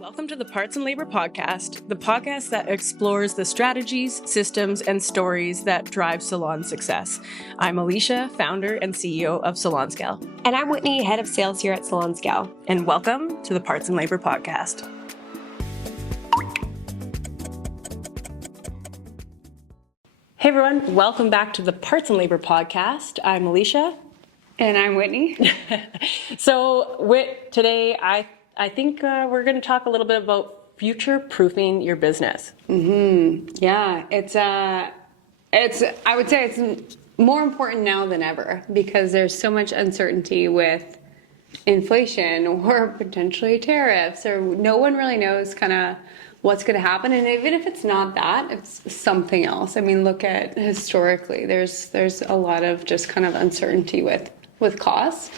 Welcome to the Parts and Labor Podcast, the podcast that explores the strategies, systems, and stories that drive salon success. I'm Alicia, founder and CEO of Salon Scale. And I'm Whitney, head of sales here at Salon Scale. And welcome to the Parts and Labor Podcast. Hey everyone, welcome back to the Parts and Labor Podcast. I'm Alicia. And I'm Whitney. So today, I think we're going to talk a little bit about future-proofing your business. Yeah, I would say it's more important now than ever because there's so much uncertainty with inflation or potentially tariffs, or no one really knows kind of what's going to happen. And even if it's not that, it's something else. I mean, look at historically, there's a lot of just kind of uncertainty with costs.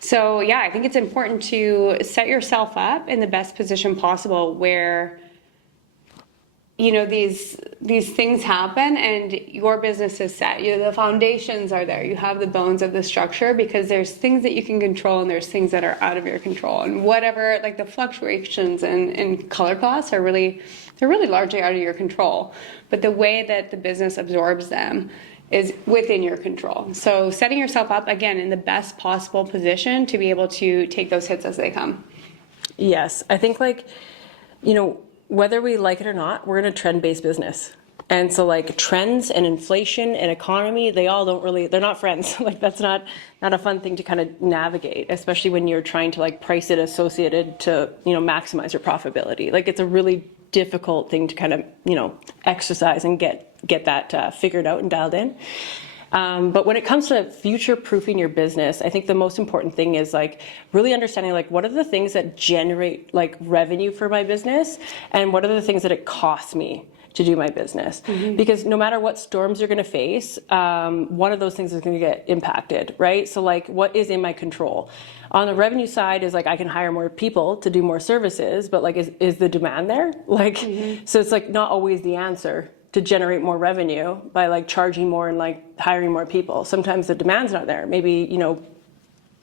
So yeah, I think it's important to set yourself up in the best position possible where, you know, these things happen and your business is set. The foundations are there. You have the bones of the structure, because there's things that you can control and there's things that are out of your control. And whatever, like the fluctuations in color costs they're really largely out of your control. But the way that the business absorbs them is within your control. So setting yourself up, again, in the best possible position to be able to take those hits as they come. Yes, I think whether we like it or not, we're in a trend-based business. And so trends and inflation and economy, they're not friends. That's not a fun thing to kind of navigate, especially when you're trying to price it associated to, maximize your profitability. It's a really difficult thing to kind of, exercise and get that figured out and dialed in. But when it comes to future-proofing your business, I think the most important thing is really understanding what are the things that generate revenue for my business, and what are the things that it costs me to do my business. Mm-hmm. Because no matter what storms you're going to face, one of those things is going to get impacted, right? So what is in my control? On the revenue side is I can hire more people to do more services, but is the demand there? Mm-hmm. So it's not always the answer to generate more revenue by charging more and hiring more people. Sometimes the demand's not there. Maybe,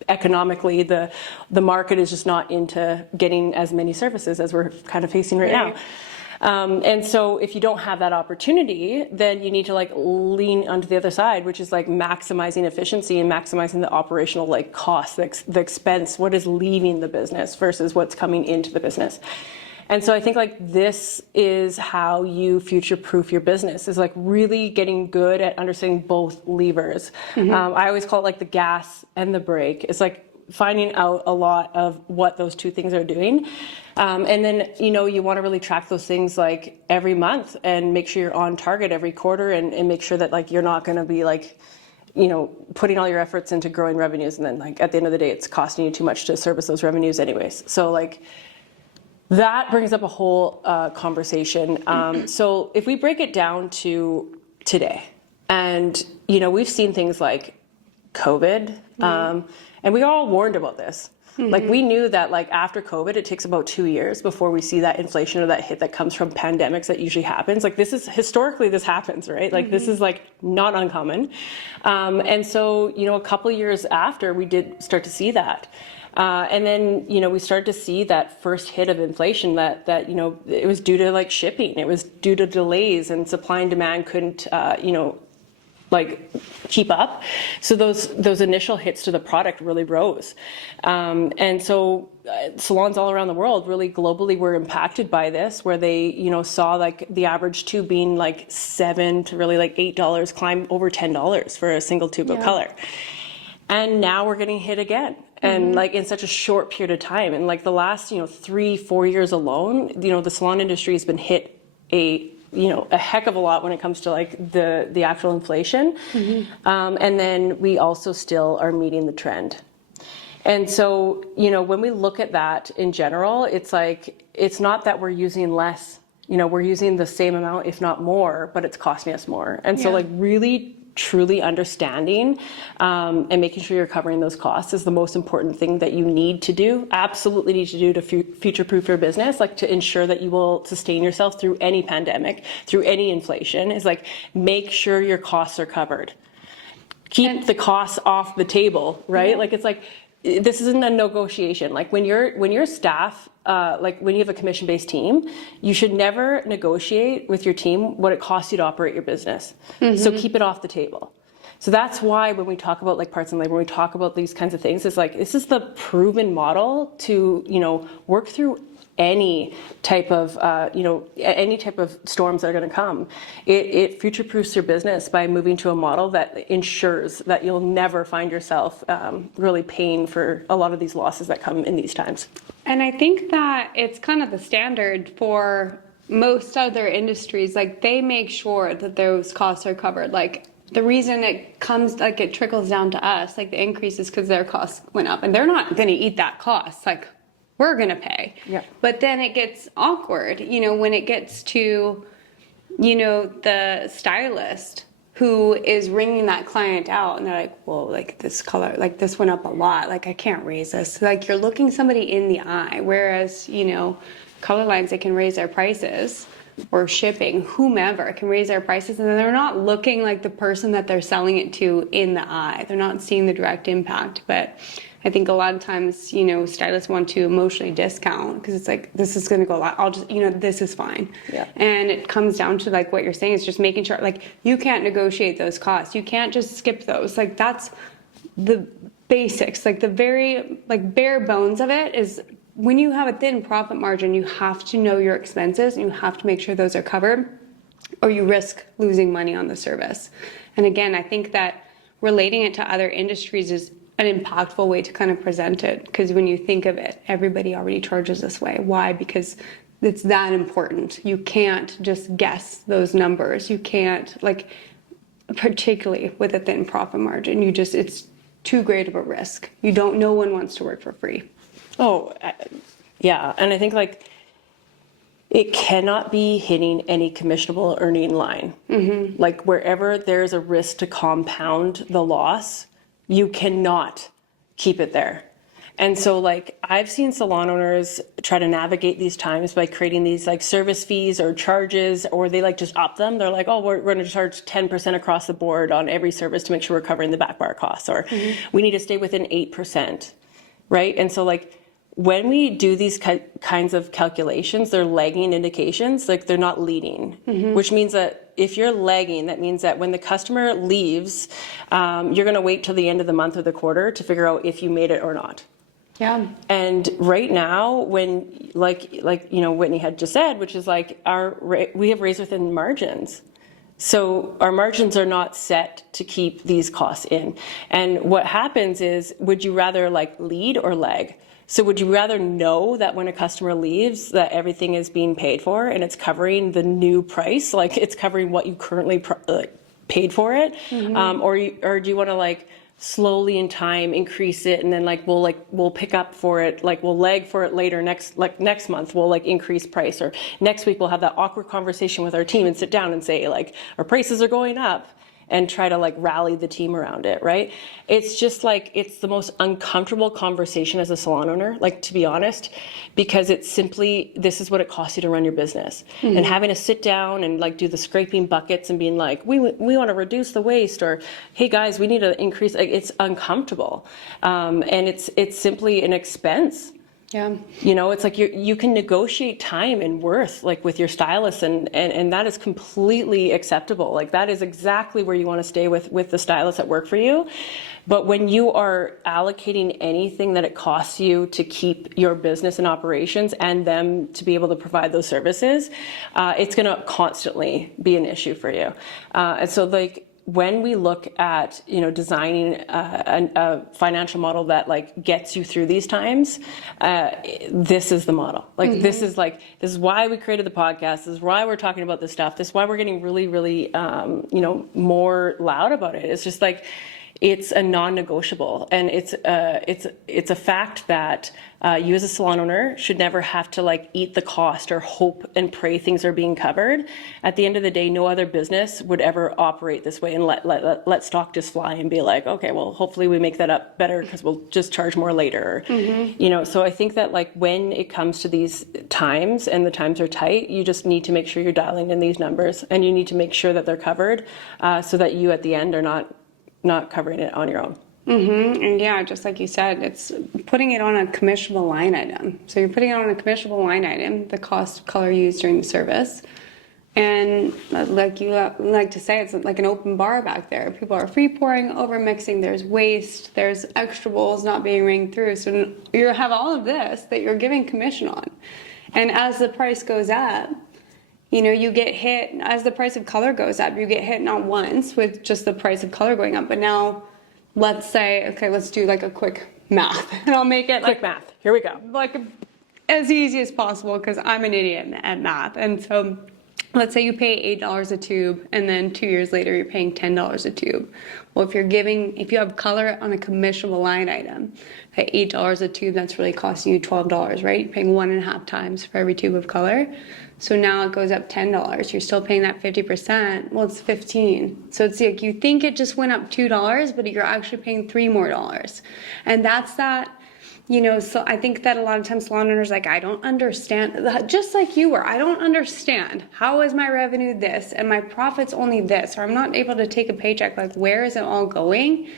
economically the market is just not into getting as many services as we're kind of facing right now. And so if you don't have that opportunity, then you need to lean onto the other side, which is maximizing efficiency and maximizing the operational cost, the expense, what is leaving the business versus what's coming into the business. And so I think this is how you future-proof your business, is really getting good at understanding both levers. Mm-hmm. I always call it the gas and the brake. It's finding out a lot of what those two things are doing. And then, you want to really track those things every month and make sure you're on target every quarter, and make sure that you're not going to be putting all your efforts into growing revenues. And then at the end of the day, it's costing you too much to service those revenues anyways. So that brings up a whole conversation. So if we break it down to today, and, we've seen things like COVID, and we were all warned about this. Mm-hmm. We knew that after COVID, it takes about 2 years before we see that inflation or that hit that comes from pandemics that usually happens. This is historically, this happens, right? Mm-hmm. This is not uncommon. And so, a couple of years after, we did start to see that. And then, we started to see that first hit of inflation that it was due to shipping. It was due to delays, and supply and demand couldn't, keep up. So those initial hits to the product really rose. And so salons all around the world, really globally, were impacted by this, where they, saw the average tube being $7 to really $8 climb over $10 for a single tube of color. And now we're getting hit again. And in such a short period of time, and the last 3-4 years alone, the salon industry has been hit a heck of a lot when it comes to the actual inflation. Mm-hmm. And then we also still are meeting the trend. And so when we look at that in general, it's it's not that we're using less. We're using the same amount, if not more, but it's costing us more. And so really truly understanding and making sure you're covering those costs is the most important thing that you need to do, absolutely need to do to future-proof your business, to ensure that you will sustain yourself through any pandemic, through any inflation, is make sure your costs are covered. Keep the costs off the table, right? It's this isn't a negotiation. Like when your staff, like when you have a commission-based team, you should never negotiate with your team what it costs you to operate your business. So keep it off the table. So that's why when we talk about like parts and labor, when we talk about these kinds of things, it's like, this is the proven model to, work through any type of, any type of storms that are going to come. It future-proofs your business by moving to a model that ensures that you'll never find yourself really paying for a lot of these losses that come in these times. And I think that it's kind of the standard for most other industries. Like they make sure that those costs are covered. Like the reason it trickles down to us, like the increase is because their costs went up and they're not going to eat that cost. Like we're going to pay. Yeah. But then it gets awkward, when it gets to, the stylist who is ringing that client out and they're like, well, like this color, like this went up a lot. Like I can't raise this. Like you're looking somebody in the eye. Whereas, color lines, they can raise their prices, or shipping, whomever can raise their prices, and then they're not looking like the person that they're selling it to in the eye. They're not seeing the direct impact. But I think a lot of times, stylists want to emotionally discount because it's like, this is going to go a lot. I'll just, this is fine. Yeah. And it comes down to like what you're saying is just making sure, like you can't negotiate those costs. You can't just skip those. Like that's the basics, like the very bare bones of it is, when you have a thin profit margin, you have to know your expenses and you have to make sure those are covered, or you risk losing money on the service. And again, I think that relating it to other industries is an impactful way to kind of present it, because when you think of it, everybody already charges this way. Why? Because it's that important. You can't just guess those numbers. You can't, particularly with a thin profit margin, it's too great of a risk. No one wants to work for free. Oh, yeah. And I think it cannot be hitting any commissionable earning line. Mm-hmm. Like wherever there's a risk to compound the loss, you cannot keep it there. And so I've seen salon owners try to navigate these times by creating these service fees or charges, or they just up them. They're like, oh, we're going to charge 10% across the board on every service to make sure we're covering the back bar costs, or we need to stay within 8%. Right. And so when we do these kinds of calculations, they're lagging indications, they're not leading, which means that if you're lagging, that means that when the customer leaves, you're going to wait till the end of the month or the quarter to figure out if you made it or not. Yeah. And right now, when Whitney had just said, which is we have razor thin margins. So our margins are not set to keep these costs in. And what happens is, would you rather lead or lag? So would you rather know that when a customer leaves that everything is being paid for and it's covering the new price, it's covering what you currently paid for it, or do you want to slowly in time increase it, and then we'll pick up for it, we'll lag for it later next month we'll increase price, or next week we'll have that awkward conversation with our team and sit down and say our prices are going up, and try to rally the team around it, right? It's just it's the most uncomfortable conversation as a salon owner, to be honest, because it's simply, this is what it costs you to run your business. And having to sit down and do the scraping buckets and being we want to reduce the waste, or hey guys, we need to increase, it's uncomfortable. And it's simply an expense. Yeah. It's you can negotiate time and worth with your stylist, and that is completely acceptable. That is exactly where you want to stay with the stylists that work for you. But when you are allocating anything that it costs you to keep your business in operations and them to be able to provide those services, it's going to constantly be an issue for you. And so when we look at designing a financial model that gets you through these times, this is the model. This is why we created the podcast. This is why we're talking about this stuff. This is why we're getting really, really more loud about it. It's just it's a non-negotiable, and it's a fact that you as a salon owner should never have to eat the cost or hope and pray things are being covered. At the end of the day, no other business would ever operate this way and let stock just fly and be okay, well, hopefully we make that up better because we'll just charge more later. So I think that when it comes to these times and the times are tight, you just need to make sure you're dialing in these numbers, and you need to make sure that they're covered so that you at the end are not covering it on your own. And yeah, just like you said, it's putting it on a commissionable line item. So you're putting it on a commissionable line item, the cost of color used during the service. And like you like to say, it's like an open bar back there. People are free pouring, over mixing, there's waste, there's extra bowls not being ringed through. So you have all of this that you're giving commission on. And as the price goes up, you know, you get hit, as the price of color goes up, you get hit not once with just the price of color going up, but now let's say, okay, let's do like a quick math. And I'll make it Quick math. Here we go. like as easy as possible because I'm an idiot at math. And so let's say you pay $8 a tube and then 2 years later you're paying $10 a tube. Well, if you have color on a commissionable line item at $8 a tube, that's really costing you $12, right? You're paying 1.5 times for every tube of color. So now it goes up $10. You're still paying that 50%. Well, it's 15. So it's like you think it just went up $2, but you're actually paying $3 more. And that's that. You know, so I think that a lot of times salon owners like, I don't understand, just like you were, I don't understand. How is my revenue this and my profit's only this, or I'm not able to take a paycheck. Like, where is it all going?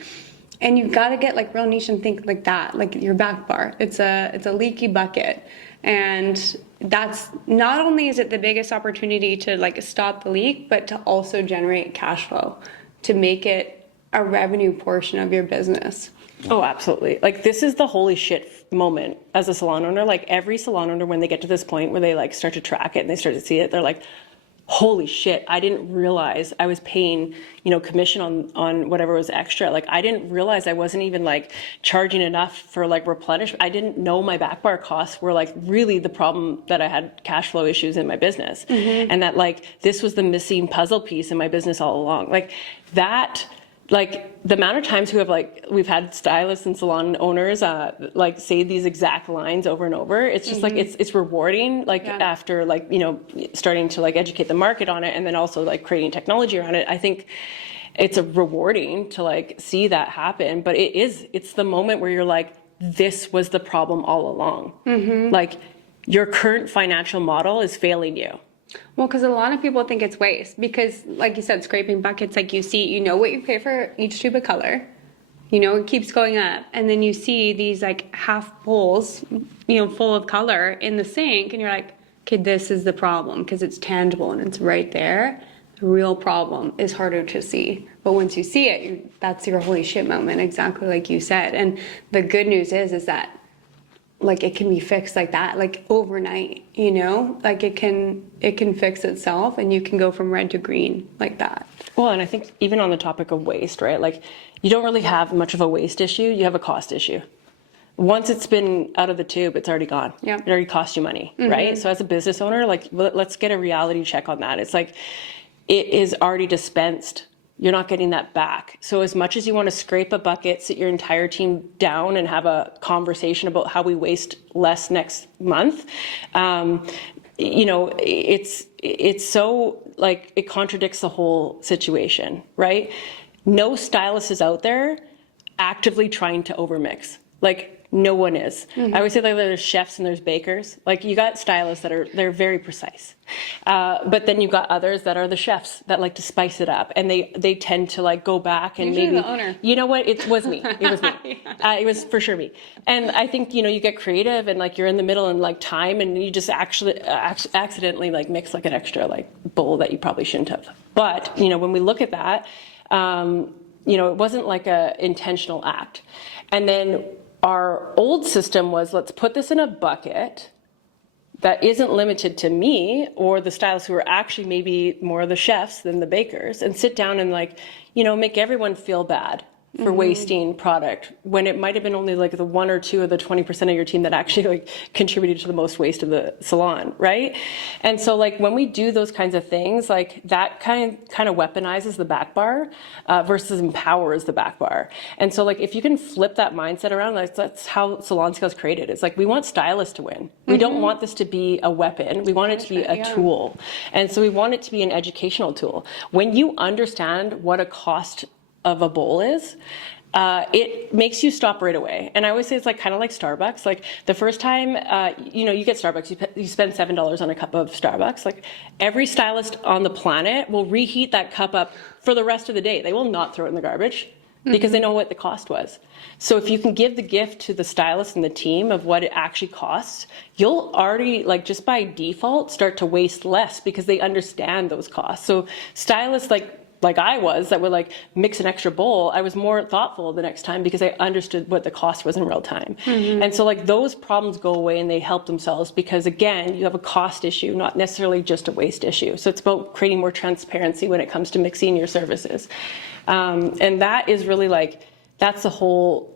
And you've got to get like real niche and think like that, like your back bar. It's a leaky bucket. And that's not only is it the biggest opportunity to like stop the leak, but to also generate cash flow, to make it a revenue portion of your business. Oh, absolutely. Like, this is the holy shit moment as a salon owner. Like, every salon owner, when they get to this point where they like start to track it and they start to see it, they're like, holy shit, I didn't realize I was paying, you know, commission on whatever was extra. Like, I didn't realize I wasn't even like charging enough for like replenishment. I didn't know my back bar costs were like really the problem, that I had cash flow issues in my business. And that like, this was the missing puzzle piece in my business all along. Like that, like the amount of times we've had stylists and salon owners like say these exact lines over and over. It's just like it's rewarding. Like after like, you know, starting to like educate the market on it, and then also like creating technology around it. I think it's a rewarding to like see that happen. But it's the moment where you're like, this was the problem all along. Like, your current financial model is failing you. Well, because a lot of people think it's waste because, like you said, scraping buckets, like you see, you know what you pay for each tube of color, you know, it keeps going up. And then you see these like half bowls, you know, full of color in the sink. And you're like, okay, this is the problem because it's tangible and it's right there. The real problem is harder to see. But once you see it, that's your holy shit moment, exactly like you said. And the good news is that like it can be fixed like that, like overnight, you know, like it can fix itself and you can go from red to green like that. Well, and I think even on the topic of waste, right? Like, you don't really have much of a waste issue. You have a cost issue. Once it's been out of the tube, it's already gone. Yeah. It already cost you money, right? So as a business owner, like, let's get a reality check on that. It's like, it is already dispensed. You're not getting that back. So as much as you want to scrape a bucket, sit your entire team down and have a conversation about how we waste less next month, you know, it's so like, it contradicts the whole situation, right? No stylist is out there actively trying to overmix. Like, no one is. I always say like there's chefs and there's bakers. Like, you got stylists they're very precise. But then you've got others that are the chefs that like to spice it up, and they tend to like go back and Usually maybe the owner. You know what? It was me. It was me. It was for sure me. And I think, you know, you get creative and like you're in the middle and like time, and you just actually accidentally like mix like an extra like bowl that you probably shouldn't have. But, you know, when we look at that, you know, it wasn't like a intentional act. And then our old system was, let's put this in a bucket that isn't limited to me or the stylists who are actually maybe more the chefs than the bakers, and sit down and like, you know, make everyone feel bad for wasting product when it might have been only like the 1 or 2 of the 20% of your team that actually like contributed to the most waste of the salon, right? And so like when we do those kinds of things, like that kind of weaponizes the back bar versus empowers the back bar. And so like if you can flip that mindset around, like that's how Salon Scale is created. It's like, we want stylists to win. We don't want this to be a weapon. We want it to be a tool. And so we want it to be an educational tool. When you understand what a cost of a bowl is, it makes you stop right away. And I always say it's like kind of like Starbucks. Like the first time, you know, you get Starbucks, you spend $7 on a cup of Starbucks. Like every stylist on the planet will reheat that cup up for the rest of the day. They will not throw it in the garbage. because they know what the cost was. So if you can give the gift to the stylist and the team of what it actually costs, you'll already, like, just by default start to waste less because they understand those costs. So stylists like I was, that would like mix an extra bowl, I was more thoughtful the next time because I understood what the cost was in real time. And so like those problems go away and they help themselves because, again, you have a cost issue, not necessarily just a waste issue. So it's about creating more transparency when it comes to mixing your services. And that is really like, that's the whole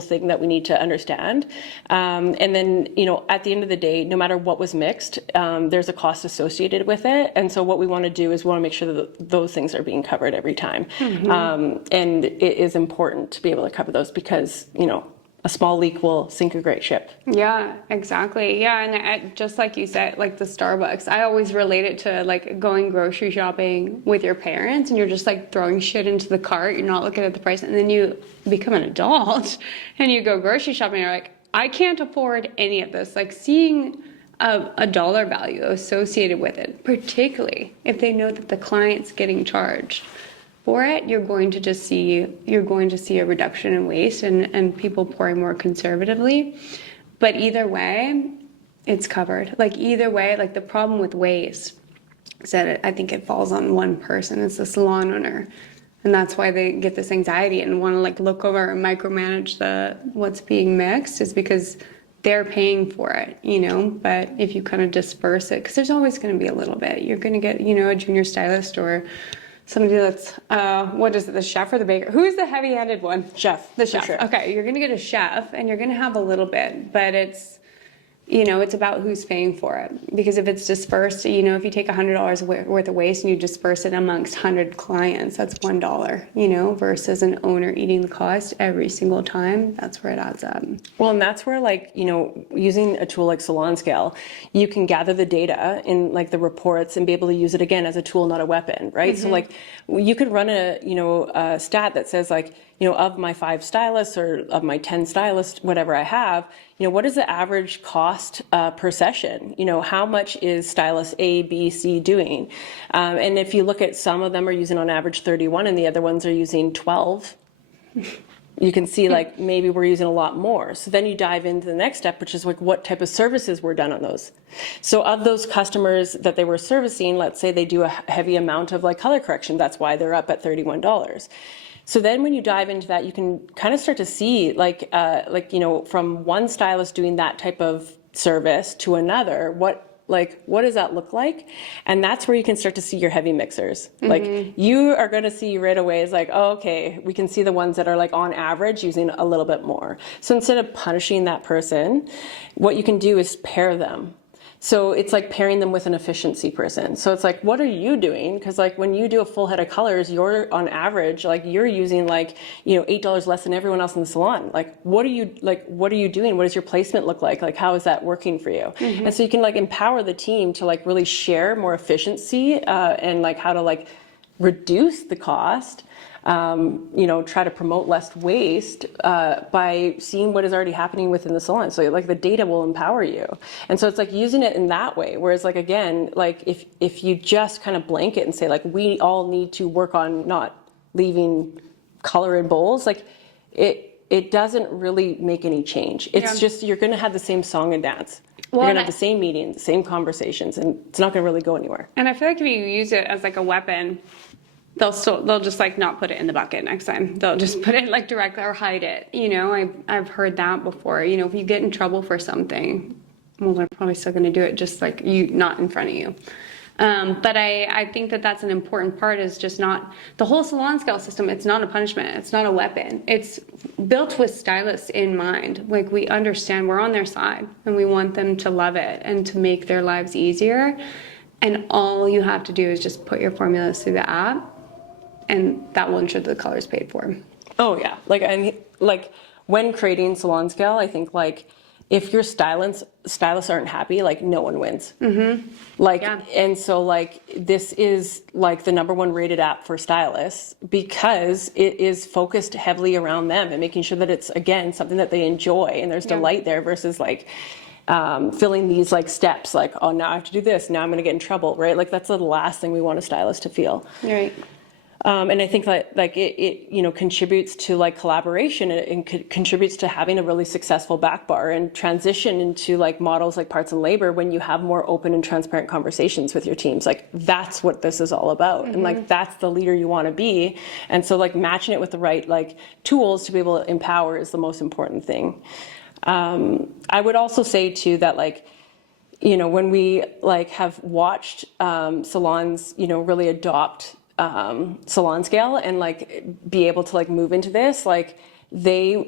thing that we need to understand. And then, at the end of the day, no matter what was mixed, there's a cost associated with it. And so what we want to do is we want to make sure that those things are being covered every time. And it is important to be able to cover those because, a small leak will sink a great ship. Yeah, exactly. Yeah, and just like you said, like the Starbucks, I always relate it to like going grocery shopping with your parents and you're just like throwing shit into the cart, you're not looking at the price, and then you become an adult and you go grocery shopping and you're like, I can't afford any of this. Like seeing a dollar value associated with it, particularly if they know that the client's getting charged for it, you're going to see a reduction in waste and people pouring more conservatively. But either way, it's covered. Like either way, like the problem with waste is that I think it falls on one person. It's the salon owner. And that's why they get this anxiety and want to like look over and micromanage what's being mixed, is because they're paying for it, But if you kind of disperse it, because there's always going to be a little bit. You're going to get, a junior stylist or somebody that's, what is it, the chef or the baker? Who's the heavy-handed one? Chef. The chef. Sure. Okay, you're going to get a chef, and you're going to have a little bit, but it's, it's about who's paying for it. Because if it's dispersed, if you take $100 worth of waste and you disperse it amongst 100 clients, that's $1, versus an owner eating the cost every single time. That's where it adds up. Well, and that's where, like, using a tool like Salon Scale, you can gather the data in like the reports and be able to use it again as a tool, not a weapon, right? So like you could run a stat that says like, of my 5 stylists or of my 10 stylists, whatever I have, what is the average cost per session? How much is stylist A, B, C doing? And if you look at, some of them are using on average 31 and the other ones are using 12. You can see like maybe we're using a lot more. So then you dive into the next step, which is like what type of services were done on those. So of those customers that they were servicing, let's say they do a heavy amount of like color correction. That's why they're up at $31. So then when you dive into that, you can kind of start to see from one stylist doing that type of service to another, what does that look like? And that's where you can start to see your heavy mixers. Like you are going to see right away is like, oh, okay, we can see the ones that are like on average using a little bit more. So instead of punishing that person, what you can do is pair them. So it's like pairing them with an efficiency person. So it's like, what are you doing? Because like when you do a full head of colors, you're on average, like you're using like, $8 less than everyone else in the salon. Like, what are you doing? What does your placement look like? Like, how is that working for you? And so you can like empower the team to like really share more efficiency and like how to like reduce the cost. Try to promote less waste by seeing what is already happening within the salon. So like the data will empower you. And so it's like using it in that way. Whereas like, again, like if you just kind of blanket and say like, we all need to work on not leaving color in bowls, like it doesn't really make any change. It's just, you're going to have the same song and dance. You're going to have the same meetings, the same conversations, and it's not going to really go anywhere. And I feel like if you use it as like a weapon, they'll just like not put it in the bucket next time. They'll just put it like directly or hide it. I've heard that before. If you get in trouble for something, well, they're probably still going to do it just like you, not in front of you. But I think that's an important part, is just not the whole Salon Scale system. It's not a punishment. It's not a weapon. It's built with stylists in mind. Like we understand we're on their side and we want them to love it and to make their lives easier. And all you have to do is just put your formulas through the app, and that will ensure that the color is paid for. Oh yeah, like when creating Salon Scale, I think like if your stylists aren't happy, like no one wins. And so like this is like the #1 rated app for stylists because it is focused heavily around them and making sure that it's, again, something that they enjoy and there's delight there, versus like filling these like steps, like, oh, now I have to do this, now I'm going to get in trouble, right? Like that's the last thing we want a stylist to feel. Right. And I think that like it contributes to like collaboration, and contributes to having a really successful back bar and transition into like models like parts and labor when you have more open and transparent conversations with your teams. Like that's what this is all about. And like that's the leader you want to be. And so like matching it with the right like tools to be able to empower is the most important thing. I would also say too that like, when we like have watched salons, really adopt salon scale and like be able to like move into this, like they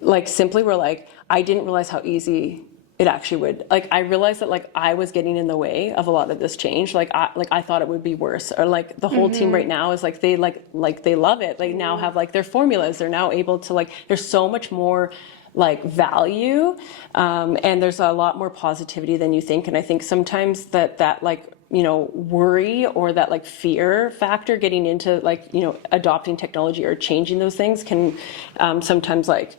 like simply were like, I didn't realize how easy it actually would. Like I realized that like I was getting in the way of a lot of this change. Like I thought it would be worse. Or like the whole team right now is like they love it. They now have like their formulas. They're now able to like, there's so much more like value, and there's a lot more positivity than you think. And I think sometimes that like worry or that like fear factor getting into like adopting technology or changing those things can sometimes like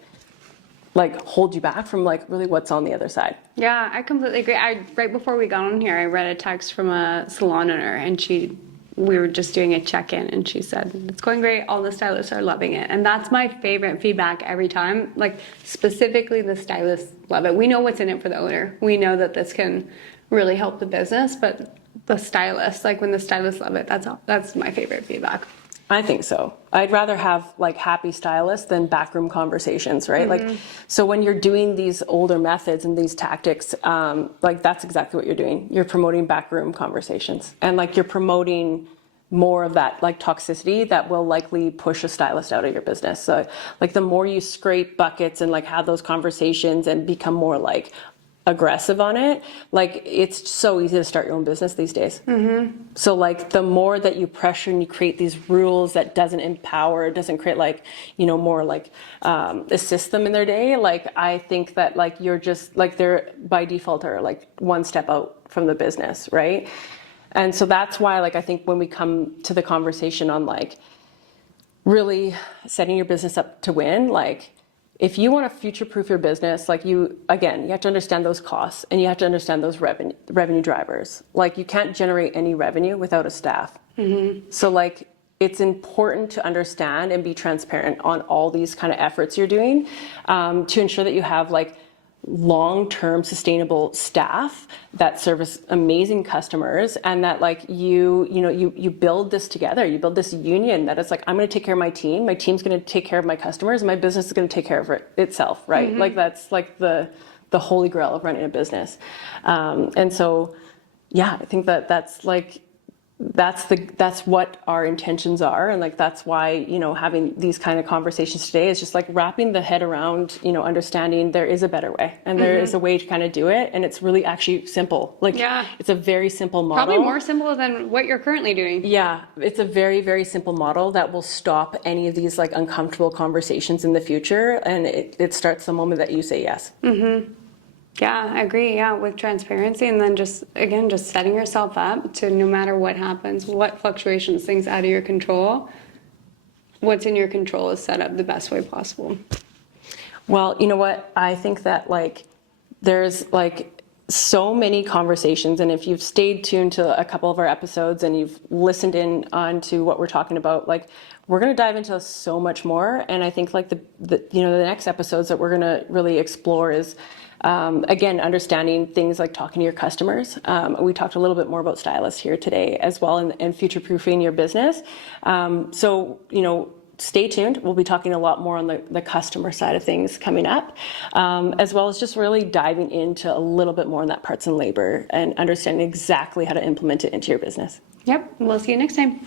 hold you back from like really what's on the other side. Yeah, I completely agree. Right before we got on here, I read a text from a salon owner, and we were just doing a check-in, and she said, it's going great, all the stylists are loving it. And that's my favorite feedback every time. Like specifically the stylists love it. We know what's in it for the owner. We know that this can really help the business, but the stylists, like when the stylists love it, that's my favorite feedback. I think so. I'd rather have like happy stylists than backroom conversations, right? Like, so when you're doing these older methods and these tactics, like that's exactly what you're doing. You're promoting backroom conversations, and like you're promoting more of that like toxicity that will likely push a stylist out of your business. So like the more you scrape buckets and like have those conversations and become more like aggressive on it, like it's so easy to start your own business these days. So like the more that you pressure and you create these rules that doesn't empower, doesn't create like more like assist them in their day, like I think that like you're just like they're by default are like one step out from the business, right? And so that's why like I think when we come to the conversation on like really setting your business up to win, like if you want to future-proof your business, like you have to understand those costs and you have to understand those revenue drivers. Like you can't generate any revenue without a staff. So like it's important to understand and be transparent on all these kind of efforts you're doing to ensure that you have like long-term sustainable staff that service amazing customers, and that like you build this together, you build this union that it's like, I'm going to take care of my team's going to take care of my customers, and my business is going to take care of itself, right? Like that's like the holy grail of running a business. And so yeah, I think that's like that's what our intentions are, and like that's why having these kind of conversations today is just like wrapping the head around understanding there is a better way, and there is a way to kind of do it, and it's really actually simple. Like it's a very simple model, probably more simple than what you're currently doing. Yeah, it's a very, very simple model that will stop any of these like uncomfortable conversations in the future, and it starts the moment that you say yes. Yeah, I agree. Yeah, with transparency, and then just setting yourself up to, no matter what happens, what fluctuations, things out of your control, what's in your control is set up the best way possible. Well, you know what? I think that like there's like so many conversations, and if you've stayed tuned to a couple of our episodes and you've listened in on to what we're talking about, like we're going to dive into so much more. And I think like the next episodes that we're going to really explore is again, understanding things like talking to your customers. We talked a little bit more about stylists here today as well, and future-proofing your business. So, stay tuned. We'll be talking a lot more on the customer side of things coming up, as well as just really diving into a little bit more on that parts and labor and understanding exactly how to implement it into your business. Yep. We'll see you next time.